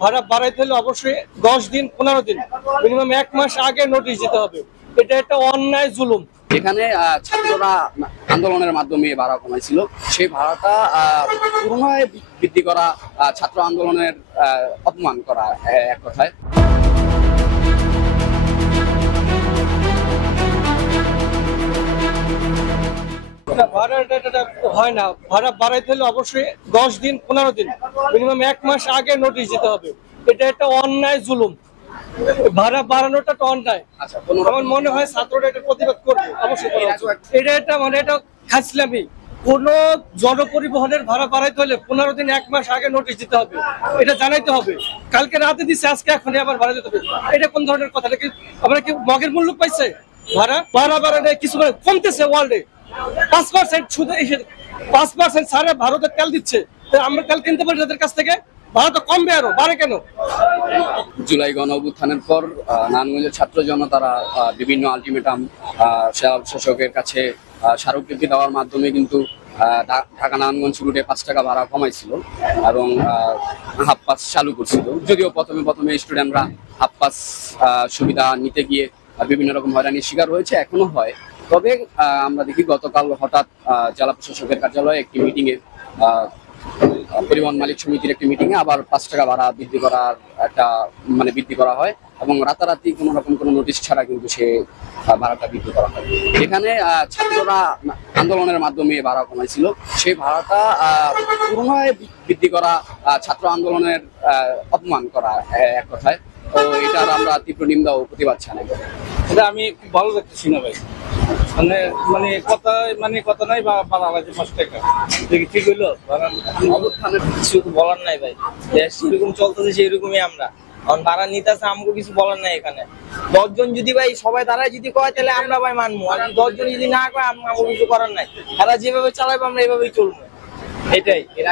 ভাড়া বাড়াইতে হলে অবশ্যই 10 দিন 15 দিন মিনিমাম 1 মাস আগে নোটিশ দিতে হবে। এটা একটা অন্যায় জুলুম। এখানে ছাত্ররা আন্দোলনের মাধ্যমে ভাড়া কমাইছিল, সেই ভাড়াটা পুনরায় বৃদ্ধি করা ছাত্র আন্দোলনের অপমান করা এক কথায়। ভাড়াটা হয় না, ভাড়া বাড়াইতে হলে অবশ্যই 10 দিন 15 দিন মিনিমাম 1 মাস আগে নোটিশ দিতে হবে। এটা একটা অন্যায় জুলুম। ভাড়া বাড়ানোটা তো অন্যায়। আমার মনে হয় ছাত্ররা এটা প্রতিবাদ করবে অবশ্যই। এটা খাসলামি। কোন জনপরিবহনের ভাড়া বাড়াইতে হলে 15 দিন 1 মাস আগে নোটিশ দিতে হবে, এটা জানাইতে হবে। কালকে রাতে দিচ্ছে, আজকে এখনই আবার ভাড়া দিতে হবে। এটা কোন ধরনের কথা? আমরা কি মগের মূল্য পাইছে? ভাড়া বাড়ানো কিছু কমতেছে ওয়ার্ল্ডে 5% শুধু 5% ছাড়ে ভারতের তেল দিচ্ছে। আমরা তেল কিনতে পারি তাদের কাছ থেকে, ভাড়া তো কমবে, আরো বাড়ে কেন? জুলাই গণ অভ্যুত্থানের পর নারায়ণগঞ্জের ছাত্র জনতারা বিভিন্ন আলটিমেটাম শাসকের কাছে স্মারকলিপি দেওয়ার মাধ্যমে কিন্তু ঢাকা নারায়ণগঞ্জ রুটে 5 টাকা ভাড়া কমাইছিল এবং হাফ পাস চালু করছিল। যদিও প্রথমে স্টুডেন্টরা হাফ পাস সুবিধা নিতে গিয়ে বিভিন্ন রকম হয়রানির শিকার হয়েছে, এখনো হয়। তবে আমরা দেখি গতকাল হঠাৎ জেলা প্রশাসকের কার্যালয়ে একটি মিটিংয়ে পরিবহন মালিক সমিতির একটি মিটিংয়ে আবার 5 টাকা ভাড়া বৃদ্ধি করা হয় এবং রাতারাতি কোনো নোটিশ ছাড়া কিন্তু সে ভাড়াটা বৃদ্ধি করা হয়। এখানে ছাত্ররা আন্দোলনের মাধ্যমে ভাড়া কমাইছিল, সেই ভাড়াটা পুনরায় বৃদ্ধি করা ছাত্র আন্দোলনের অপমান করা এক কথায়। তো এটার আমরা তীব্র নিন্দা ও প্রতিবাদ জানাই। এটা আমি ভালো দেখতেছি না ভাই। কথা নাই বা ভাড়া লাগে 5 টাকা, দেখি ঠিক হইলো। অবস্থানের কিছু বলার নাই ভাই, দেশ যেরকম চলতেছে সেরকমই আমরা ভাড়া নিতেছে, আমাকে কিছু বলার নাই। এখানে 10 জন যদি ভাই সবাই দাঁড়ায় যদি কয় তাহলে আমরা ভাই মানবো, আর 10 জন যদি না কয় আমাকে কিছু করার নাই। তারা যেভাবে চালাবে আমরা এভাবেই চলবো, এটাই।